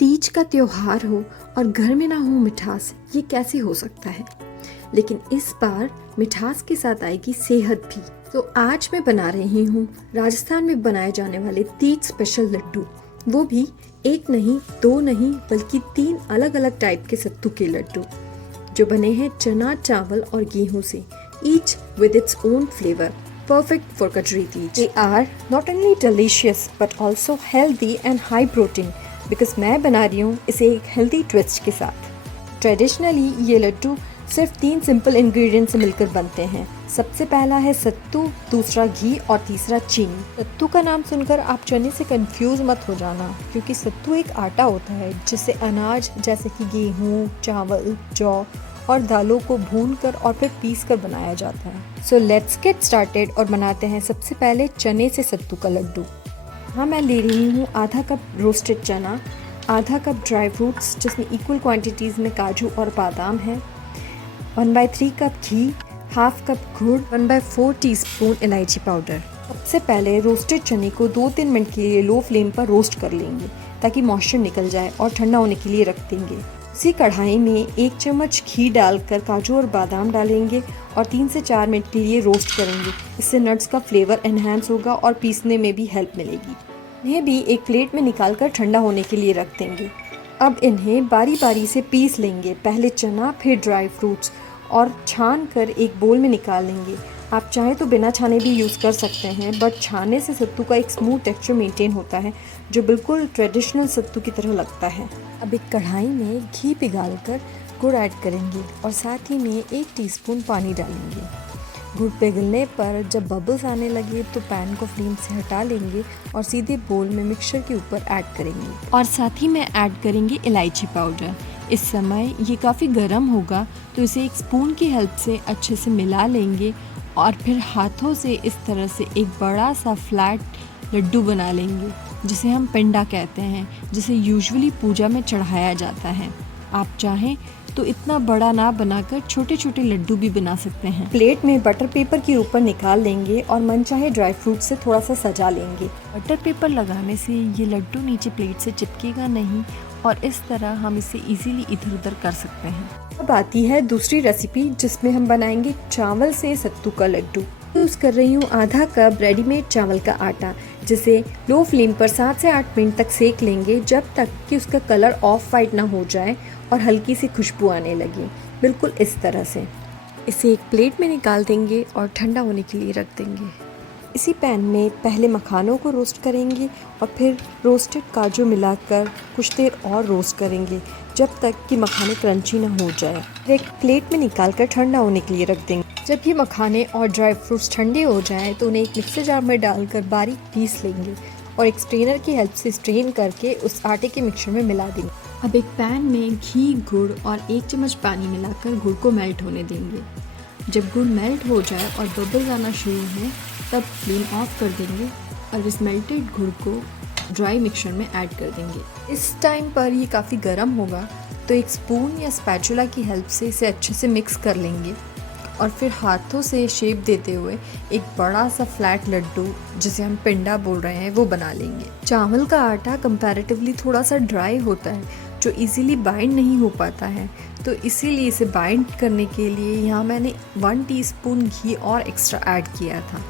तीज का त्योहार हो और घर में ना हो मिठास, ये कैसे हो सकता है। लेकिन इस बार मिठास के साथ आएगी सेहत भी। तो आज मैं बना रही हूँ राजस्थान में बनाए जाने वाले तीज स्पेशल लड्डू, वो भी एक नहीं, दो नहीं, बल्कि 3 अलग अलग टाइप के सत्तू के लड्डू जो बने हैं चना, चावल और गेहूं से, each with its own flavor, perfect for Kajri Teej. They are not only delicious but also healthy and high protein because मैं बना रही हूँ इसे एक हेल्दी ट्विस्ट के साथ। ट्रेडिशनली ये लड्डू सिर्फ 3 सिंपल इंग्रेडिएंट्स से मिलकर बनते हैं। सबसे पहला है सत्तू, दूसरा घी और तीसरा चीनी। सत्तू का नाम सुनकर आप चने से कंफ्यूज मत हो जाना, क्योंकि सत्तू एक आटा होता है जिससे अनाज जैसे कि गेहूँ, चावल, जौ और दालों को भूनकर और फिर पीस कर बनाया जाता है। सो लेट्स गेट स्टार्टेड और बनाते हैं सबसे पहले चने से सत्तू का लड्डू। हाँ, मैं ले रही हूँ आधा कप रोस्टेड चना, आधा कप ड्राई फ्रूट्स जिसमें इक्वल क्वांटिटीज़ में काजू और बादाम है, 1/3 कप घी, हाफ कप गुड़, 1/4 टीस्पून इलायची पाउडर। सबसे पहले रोस्टेड चने को 2-3 मिनट के लिए लो फ्लेम पर रोस्ट कर लेंगे ताकि मॉइस्चर निकल जाए और ठंडा होने के लिए रख देंगे। उसी कढ़ाई में 1 चम्मच घी डालकर काजू और बादाम डालेंगे और 3 से 4 मिनट के लिए रोस्ट करेंगे। इससे नट्स का फ्लेवर एनहांस होगा और पीसने में भी हेल्प मिलेगी। इन्हें भी एक प्लेट में निकालकर ठंडा होने के लिए रख देंगे। अब इन्हें बारी बारी से पीस लेंगे, पहले चना फिर ड्राई फ्रूट्स, और छान कर एक बोल में निकाल लेंगे। आप चाहे तो बिना छाने भी यूज़ कर सकते हैं, बट छाने से सत्तू का एक स्मूथ टेक्सचर मेंटेन होता है जो बिल्कुल ट्रेडिशनल सत्तू की तरह लगता है। अब एक कढ़ाई में घी पिघालकर गुड़ ऐड करेंगे और साथ ही में 1 टीस्पून पानी डालेंगे। गुड़ पिघलने पर जब बबल्स आने लगे तो पैन को फ्लेम से हटा लेंगे और सीधे बोल में मिक्सचर के ऊपर ऐड करेंगे और साथ ही में ऐड करेंगे इलायची पाउडर। इस समय ये काफ़ी गर्म होगा तो इसे एक स्पून की हेल्प से अच्छे से मिला लेंगे और फिर हाथों से इस तरह से एक बड़ा सा फ्लैट लड्डू बना लेंगे जिसे हम पिंडा कहते हैं, जिसे यूजुअली पूजा में चढ़ाया जाता है। आप चाहें तो इतना बड़ा ना बनाकर छोटे छोटे लड्डू भी बना सकते हैं। प्लेट में बटर पेपर के ऊपर निकाल लेंगे और मनचाहे ड्राई फ्रूट से थोड़ा सा सजा लेंगे। बटर पेपर लगाने से ये लड्डू नीचे प्लेट से चिपकेगा नहीं और इस तरह हम इसे इजीली इधर उधर कर सकते हैं। अब आती है दूसरी रेसिपी जिसमें हम बनाएंगे चावल से सत्तू का लड्डू। यूज़ कर रही हूँ आधा कप रेडीमेड चावल का आटा, जिसे लो फ्लेम पर 7 से 8 मिनट तक सेक लेंगे जब तक कि उसका कलर ऑफ वाइट ना हो जाए और हल्की सी खुशबू आने लगे, बिल्कुल इस तरह से। इसे एक प्लेट में निकाल देंगे और ठंडा होने के लिए रख देंगे। इसी पैन में पहले मखानों को रोस्ट करेंगे और फिर रोस्टेड काजू मिलाकर कुछ देर और रोस्ट करेंगे जब तक कि मखाने क्रंची ना हो जाए। फिर एक प्लेट में निकालकर ठंडा होने के लिए रख देंगे। जब ये मखाने और ड्राई फ्रूट्स ठंडे हो जाएं तो उन्हें एक मिक्सर जार में डालकर बारीक पीस लेंगे और एक स्ट्रेनर की हेल्प से स्ट्रेन करके उस आटे के मिक्सचर में मिला देंगे। अब एक पैन में घी, गुड़ और 1 चम्मच पानी मिलाकर गुड़ को मेल्ट होने देंगे। जब गुड़ मेल्ट हो जाए और बबल्स आना शुरू हो तब फ्लेम ऑफ कर देंगे और इस मेल्टेड गुड़ को ड्राई मिक्सचर में ऐड कर देंगे। इस टाइम पर ये काफ़ी गर्म होगा तो एक स्पून या स्पैचुला की हेल्प से इसे अच्छे से मिक्स कर लेंगे और फिर हाथों से शेप देते हुए एक बड़ा सा फ्लैट लड्डू, जिसे हम पिंडा बोल रहे हैं, वो बना लेंगे। चावल का आटा कंपैरेटिवली थोड़ा सा ड्राई होता है जो इजीली बाइंड नहीं हो पाता है, तो इसीलिए इसे बाइंड करने के लिए यहाँ मैंने 1 टीस्पून घी और एक्स्ट्रा ऐड किया था।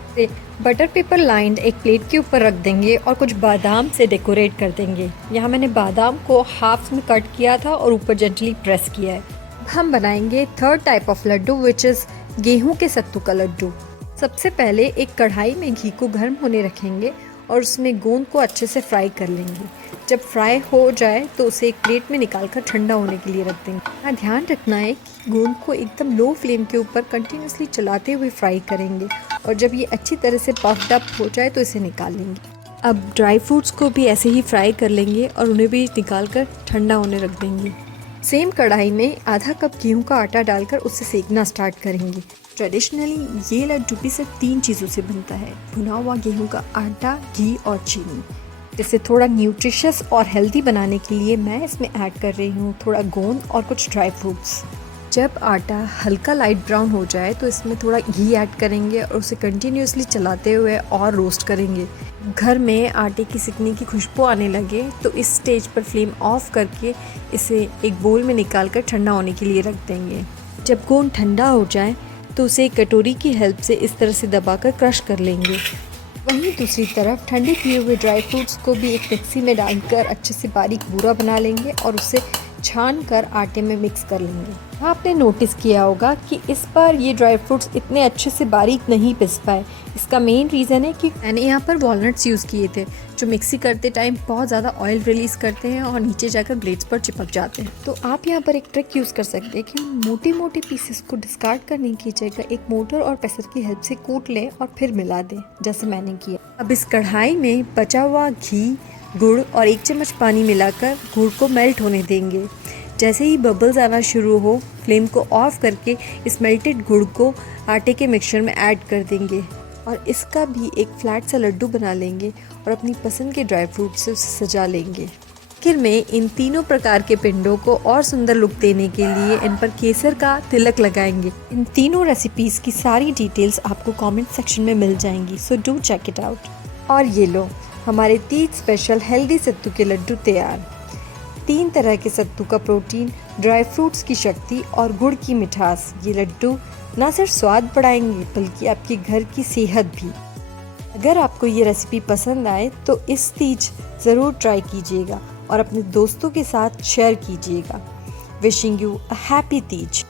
बटर पेपर लाइंड एक प्लेट के ऊपर रख देंगे और कुछ बादाम से डेकोरेट कर देंगे। यहाँ मैंने बादाम को हाफ में कट किया था और ऊपर जेंटली प्रेस किया है। हम बनाएंगे 3rd type of laddoo which is गेहूं के सत्तू का लड्डू। सबसे पहले एक कढ़ाई में घी को गर्म होने रखेंगे और उसमें गोंद को अच्छे से फ्राई कर लेंगे। जब फ्राई हो जाए तो उसे एक प्लेट में निकालकर ठंडा होने के लिए रख देंगे। यहाँ ध्यान रखना है कि गोंद को एकदम लो फ्लेम के ऊपर कंटिन्यूसली चलाते हुए फ्राई करेंगे और जब ये अच्छी तरह से पफ्ड अप हो जाए तो इसे निकाल लेंगे। अब ड्राई फ्रूट्स को भी ऐसे ही फ्राई कर लेंगे और उन्हें भी निकाल कर ठंडा होने रख देंगे। सेम कढ़ाई में आधा कप गेहूं का आटा डालकर उसे सेकना स्टार्ट करेंगे। ट्रेडिशनली ये लड्डू भी सिर्फ 3 चीज़ों से बनता है, भुना हुआ गेहूं का आटा, घी और चीनी। इसे थोड़ा न्यूट्रिशियस और हेल्दी बनाने के लिए मैं इसमें ऐड कर रही हूँ थोड़ा गोंद और कुछ ड्राई फ्रूट्स। जब आटा हल्का लाइट ब्राउन हो जाए तो इसमें थोड़ा घी ऐड करेंगे और उसे कंटिन्यूसली चलाते हुए और रोस्ट करेंगे। घर में आटे की सिकनी की खुशबू आने लगे तो इस स्टेज पर फ्लेम ऑफ करके इसे एक बोल में निकाल कर ठंडा होने के लिए रख देंगे। जब गोंद ठंडा हो जाए तो उसे एक कटोरी की हेल्प से इस तरह से दबाकर क्रश कर लेंगे। वहीं दूसरी तरफ ठंडे किए हुए ड्राई फ्रूट्स को भी एक मिक्सी में डालकर अच्छे से बारीक बूरा बना लेंगे और उसे छान कर आटे में मिक्स कर लेंगे। आपने नोटिस किया होगा कि इस बार ये ड्राई फ्रूट्स इतने अच्छे से बारीक नहीं पिस पाए। इसका मेन रीज़न है कि मैंने यहाँ पर वॉलनट्स यूज़ किए थे जो मिक्सी करते टाइम बहुत ज़्यादा ऑयल रिलीज़ करते हैं और नीचे जाकर ब्लेड्स पर चिपक जाते हैं। तो आप यहाँ पर एक ट्रिक यूज़ कर सकते हैं कि मोटे मोटे पीसेस को डिस्कार्ड करने की जगह एक मोटर और प्रेसर की हेल्प से कूट लें और फिर मिला दें, जैसे मैंने किया। अब इस कढ़ाई में बचा हुआ घी, गुड़ और 1 चम्मच पानी मिलाकर गुड़ को मेल्ट होने देंगे। जैसे ही बबल्स आना शुरू हो, फ्लेम को ऑफ करके इस मेल्टेड गुड़ को आटे के मिक्सचर में ऐड कर देंगे और इसका भी एक फ्लैट सा लड्डू बना लेंगे और अपनी पसंद के ड्राई फ्रूट से उसे सजा लेंगे। आखिर में इन तीनों प्रकार के पिंडों को और सुंदर लुक देने के लिए इन पर केसर का तिलक लगाएंगे। इन तीनों रेसिपीज़ की सारी डिटेल्स आपको कमेंट सेक्शन में मिल जाएंगी, so do check it out. और ये लो, हमारे तीज स्पेशल हेल्दी सत्तू के लड्डू तैयार। 3 तरह के सत्तू का प्रोटीन, ड्राई फ्रूट्स की शक्ति और गुड़ की मिठास, ये लड्डू ना सिर्फ स्वाद बढ़ाएंगे बल्कि आपके घर की सेहत भी। अगर आपको ये रेसिपी पसंद आए तो इस तीज ज़रूर ट्राई कीजिएगा और अपने दोस्तों के साथ शेयर कीजिएगा। Wishing you a happy Teej.